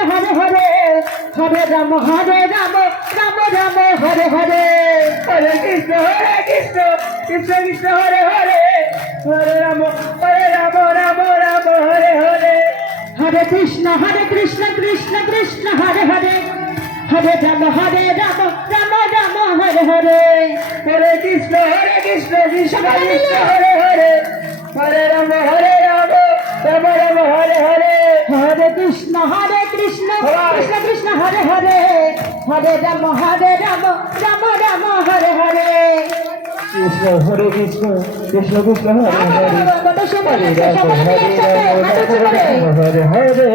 হরে হরে হরে রাম রাম রাম হরে হরে হরে কৃষ্ণ কৃষ্ণ কৃষ্ণ হরে হরে হরে রাম রাম রাম হরে হরে হরে কৃষ্ণ কৃষ্ণ কৃষ্ণ হরে হরে হরে রাম রাম রাম হরে হরে হরে কৃষ্ণ কৃষ্ণ কৃষ্ণ হরে হরে হরে রাম রাম রাম হরে হরে হরে কৃষ্ণ কৃষ্ণ কৃষ্ণ হরে হরে হরে রাম রাম রাম হরে হরে কৃষ্ণ হরে কৃষ্ণ কৃষ্ণ কৃষ্ণ হরে হরে হরে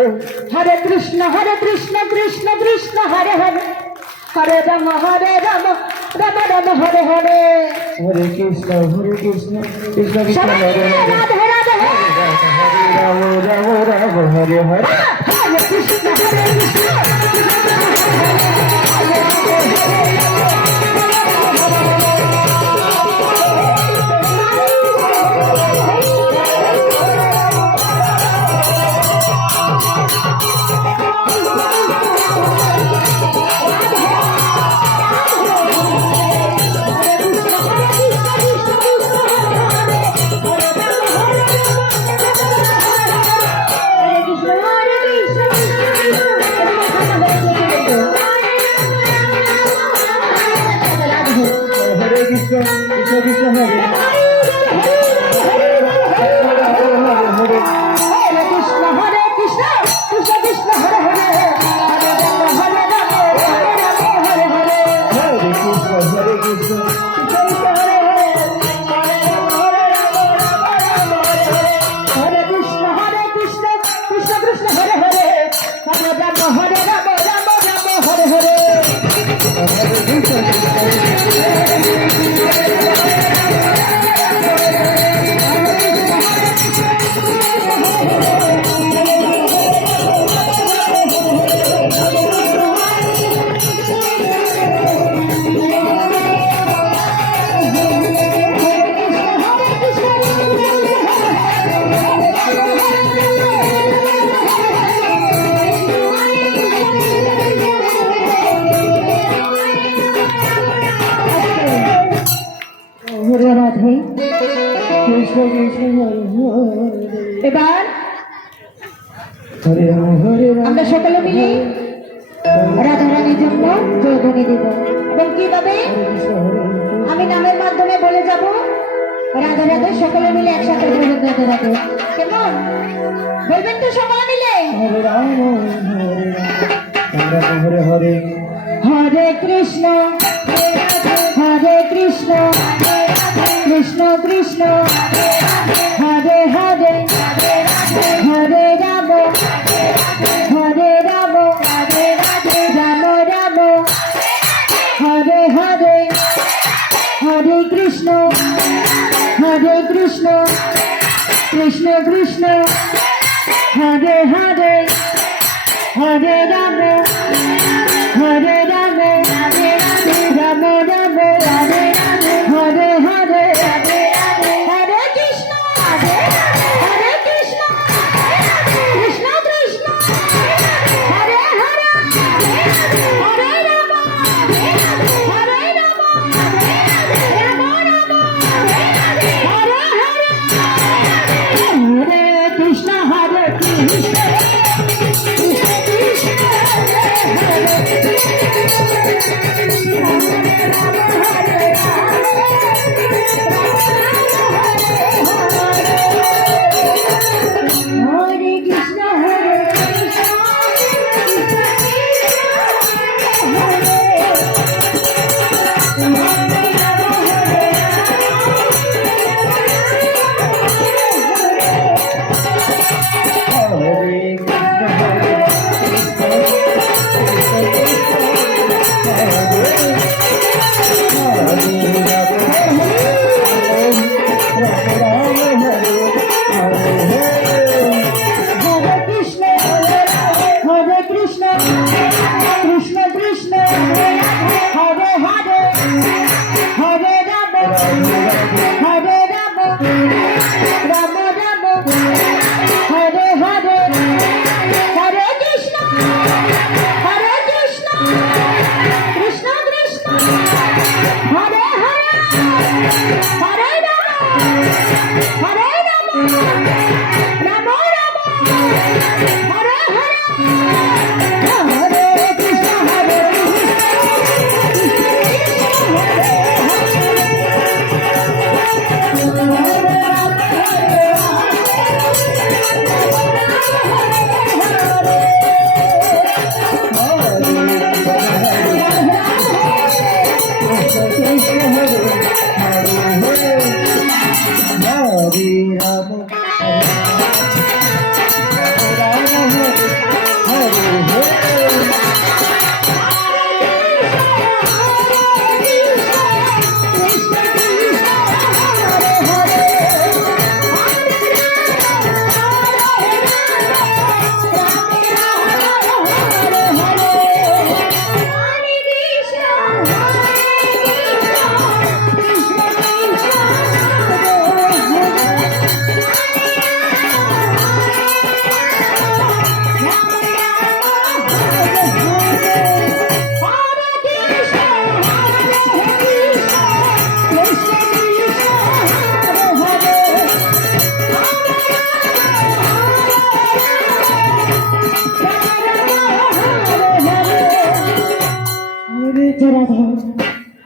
হরে কৃষ্ণ কৃষ্ণ কৃষ্ণ হরে হরে হরে রাম রাম রাম হরে হরে হরে কৃষ্ণ কৃষ্ণ কৃষ্ণ হরে রাধে রাধে রাম রাম রাম হরে হরে হরে কৃষ্ণ কৃষ্ণ এবার আমরা সকলে মিলে রাধারানীর জন্য জয়ধ্বনি দেব এবং কিভাবে আমি নামের মাধ্যমে বলে যাব রাধা রাধে সকলে মিলে একসাথে বলবেন রাধা রাধে কেমন বলবেন তো সকলে মিলে হরে রাম হরে হরে হরে কৃষ্ণ কৃষ্ণ কৃষ্ণ হরে হরে হরে রাম রাম রাম হরে হরে হরে কৃষ্ণ কৃষ্ণ কৃষ্ণ হরে হরে হরে রাম রাম রাম হরে হরে হরে হরে কৃষ্ণ কৃষ্ণ কৃষ্ণ হরে হরে হরে রাম রাম হরে কৃষ্ণ কৃষ্ণ কৃষ্ণ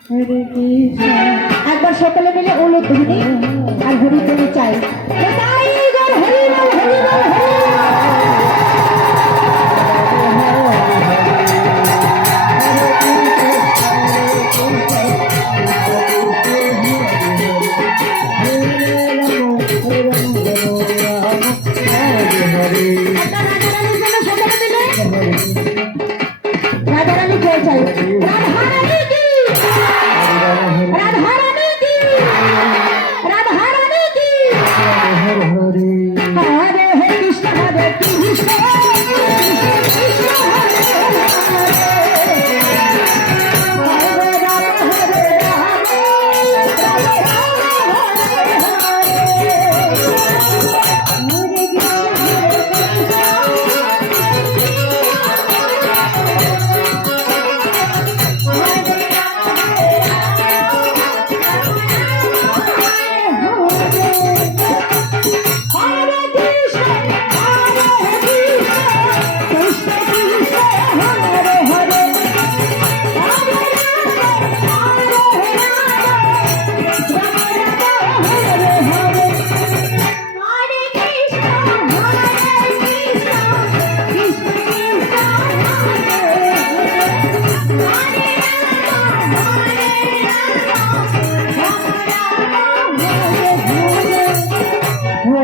হরে কৃষ্ণ একবার সকলে মিলে উলুধ্বনি আর হরিধ্বনি চাই তাই গো হরি বল হরি বল হরি রাধা রানী কে চাই রাধা রানী কি রাধা রানী কি রাধা রানী কি হরে হে কৃষ্ণ হরে কৃষ্ণ কৃষ্ণ হরে হরে রাম হরে রাম রাম রাম হরে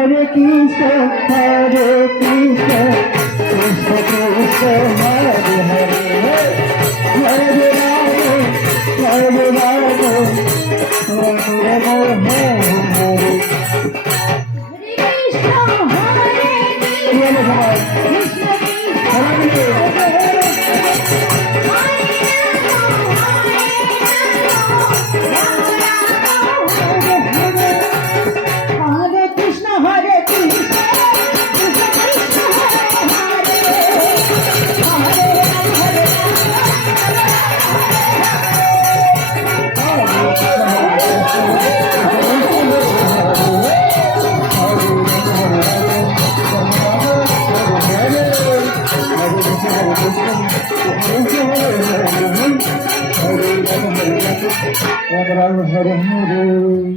Hare Krishna, Hare Krishna, Krishna Krishna, Hare Hare, Hare Rama, Hare Rama, Rama Rama, Hare Hare. Krishna Hare Krishna Krishna Hare Krishna Hare Krishna Krishna Krishna Hare Hare Hare.